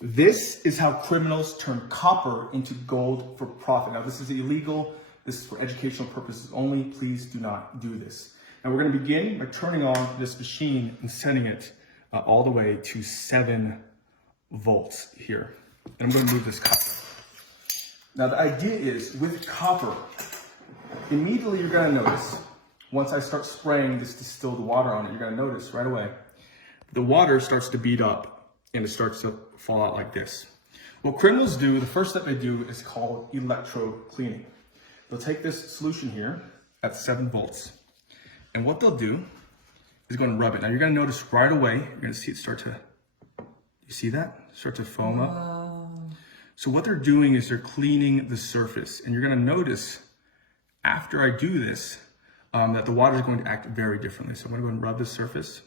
This is how criminals turn copper into gold for profit. Now, this is illegal. This is for educational purposes only. Please do not do this. And we're going to begin by turning on this machine and setting it all the way to 7 volts here. And I'm going to move this copper. Now, the idea is with copper, immediately you're going to notice, once I start spraying this distilled water on it, you're going to notice right away, the water starts to bead up and it starts to fall out like this. What criminals do, the first step they do is called electrode cleaning. They'll take this solution here at 7 volts. And what they'll do is go and rub it. Now you're going to notice right away, you're going to see it start to, you see that? Start to foam up. So what they're doing is they're cleaning the surface. And you're going to notice after I do this, that the water is going to act very differently. So I'm going to go and rub the surface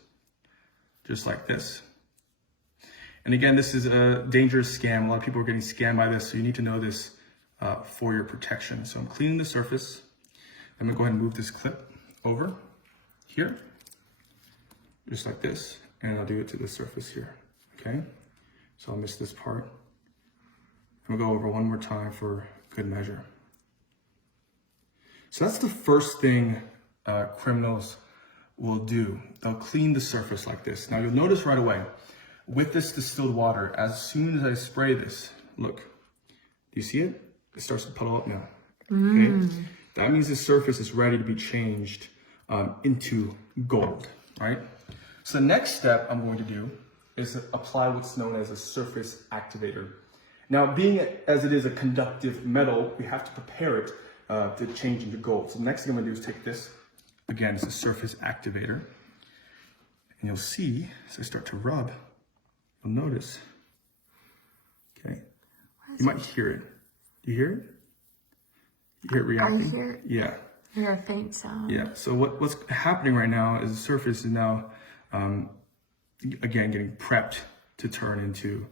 just like this. And again, this is a dangerous scam. A lot of people are getting scammed by this, so you need to know this for your protection. So I'm cleaning the surface. I'm gonna go ahead and move this clip over here, just like this, and I'll do it to the surface here, okay? So I'll miss this part. I'm gonna go over one more time for good measure. So that's the first thing criminals will do. They'll clean the surface like this. Now you'll notice right away, with this distilled water, as soon as I spray this, look, do you see it? It starts to puddle up now, okay? That means the surface is ready to be changed into gold, right? So the next step I'm going to do is apply what's known as a surface activator. Now, being as it is a conductive metal, we have to prepare it to change into gold. So the next thing I'm gonna do is take this, again, it's a surface activator, and you'll see, as I start to rub, you'll notice, okay, you might hear it. Do you hear it? You hear it reacting? I hear it. Yeah. I hear a faint sound. Yeah, so what's happening right now is the surface is now, again, getting prepped to turn into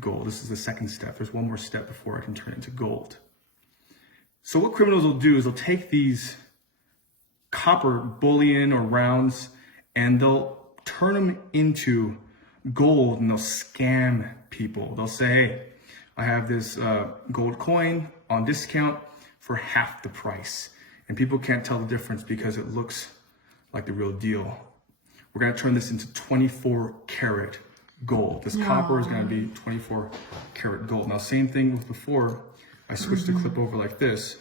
gold. This is the second step. There's one more step before I can turn it into gold. So what criminals will do is they'll take these copper bullion or rounds and they'll turn them into gold and they'll scam people. They'll say, hey, I have this gold coin on discount for half the price. And people can't tell the difference because it looks like the real deal. We're gonna turn this into 24 karat gold. This copper is gonna be 24 karat gold. Now, same thing with before. I switched the clip over like this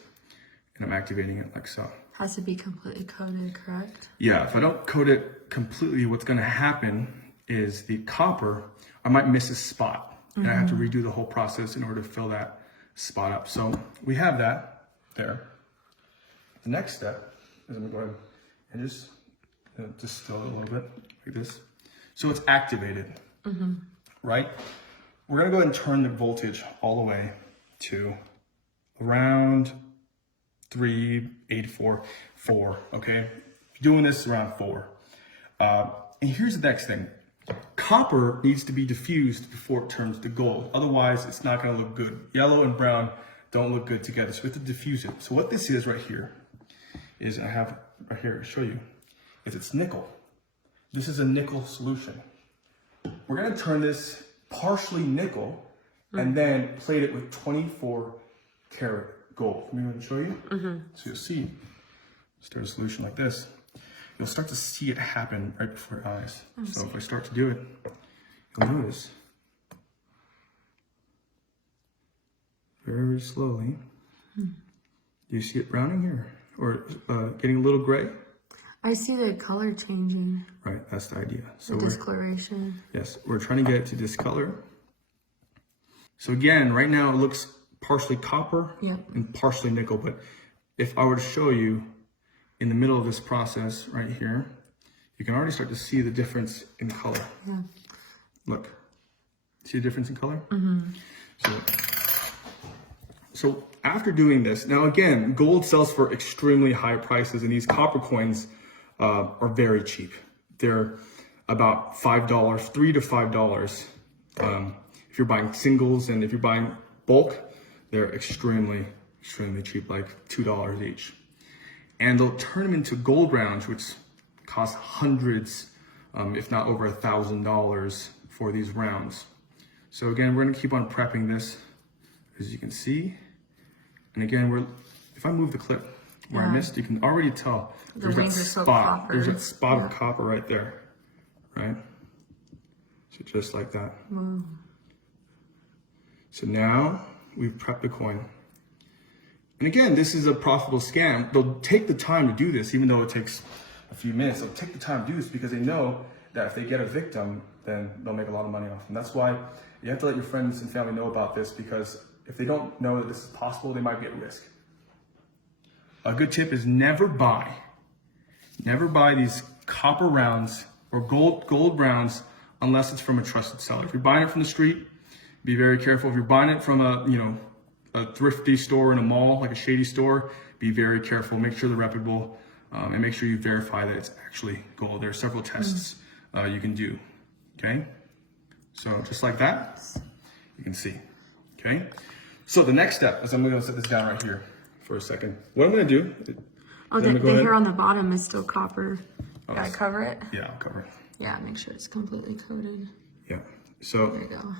and I'm activating it like so. Has to be completely coated, correct? Yeah, if I don't coat it completely, what's gonna happen is the copper, I might miss a spot. And I have to redo the whole process in order to fill that spot up. So we have that there. The next step is I'm gonna go ahead and just distill it a little bit like this. So it's activated, right? We're gonna go ahead and turn the voltage all the way to around 3.844, okay? Doing this around 4. And here's the next thing. Copper needs to be diffused before it turns to gold. Otherwise, it's not gonna look good. Yellow and brown don't look good together, so we have to diffuse it. So what this is right here is, I have right here to show you, is it's nickel. This is a nickel solution. We're gonna turn this partially nickel and then plate it with 24 karat gold. Let me show you. So you'll see, start a solution like this. You'll start to see it happen right before your eyes. So if I start to do it, you'll notice very, very slowly. Do you see it browning here? Or getting a little gray? I see the color changing. Right, that's the idea. So The discoloration. yes, we're trying to get it to discolor. So again, right now it looks partially copper and partially nickel, but if I were to show you in the middle of this process right here, you can already start to see the difference in color. Yeah. Look, see the difference in color? So after doing this, now again, gold sells for extremely high prices and these copper coins are very cheap. They're about $5, $3 to $5. If you're buying singles, and if you're buying bulk, they're extremely cheap, like $2 each. And they'll turn them into gold rounds, which cost hundreds, if not over $1,000 for these rounds. So again, we're gonna keep on prepping this, as you can see. And again, if I move the clip where I missed, you can already tell there's that wings are so spot. copper. There's that spot of copper right there, right? So just like that. Wow. So now we've prepped the coin. And again, this is a profitable scam. They'll take the time to do this, even though it takes a few minutes. They'll take the time to do this because they know that if they get a victim, then they'll make a lot of money off them. That's why you have to let your friends and family know about this, because if they don't know that this is possible, they might be at risk. A good tip is never buy these copper rounds or gold rounds unless it's from a trusted seller. If you're buying it from the street, be very careful. If you're buying it from a thrifty store in a mall, like a shady store, be very careful. Make sure they're reputable, and make sure you verify that it's actually gold. There are several tests you can do, okay? So just like that, you can see, okay? So the next step is I'm gonna set this down right here for a second. What I'm gonna do, Oh, the hair on the bottom is still copper. Oh, Gotta cover it? yeah, I'll cover it. Yeah, make sure it's completely coated. Yeah, so There you go.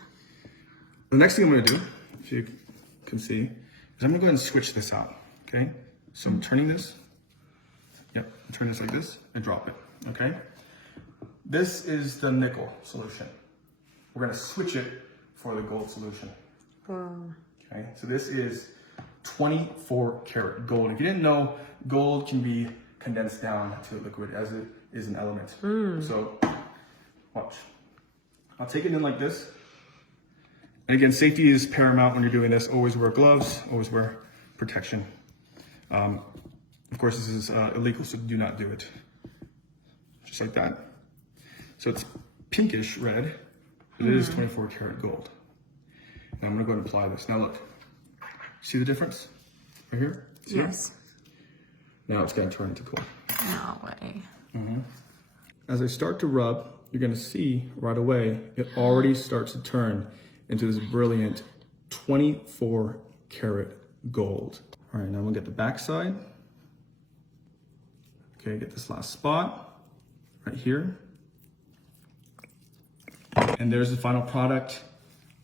the next thing I'm gonna do, if you can see, is I'm gonna go ahead and switch this out, okay? So I'm turning this, turn this like this and drop it, okay? This is the nickel solution. We're gonna switch it for the gold solution. Okay, so this is 24 karat gold. If you didn't know, gold can be condensed down to liquid as it is an element. So watch. I'll take it in like this. And again, safety is paramount when you're doing this. Always wear gloves, always wear protection. Of course, this is illegal, so do not do it. Just like that. So it's pinkish red, but it is 24 karat gold. Now I'm gonna go ahead and apply this. Now look, see the difference right here? See Yes. it? Now it's gonna turn into gold. No way. As I start to rub, you're gonna see right away, it already starts to turn into this brilliant 24 karat gold. All right, now I'm gonna get the back side. Okay, get this last spot right here. And there's the final product.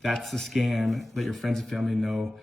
That's the scam. Let your friends and family know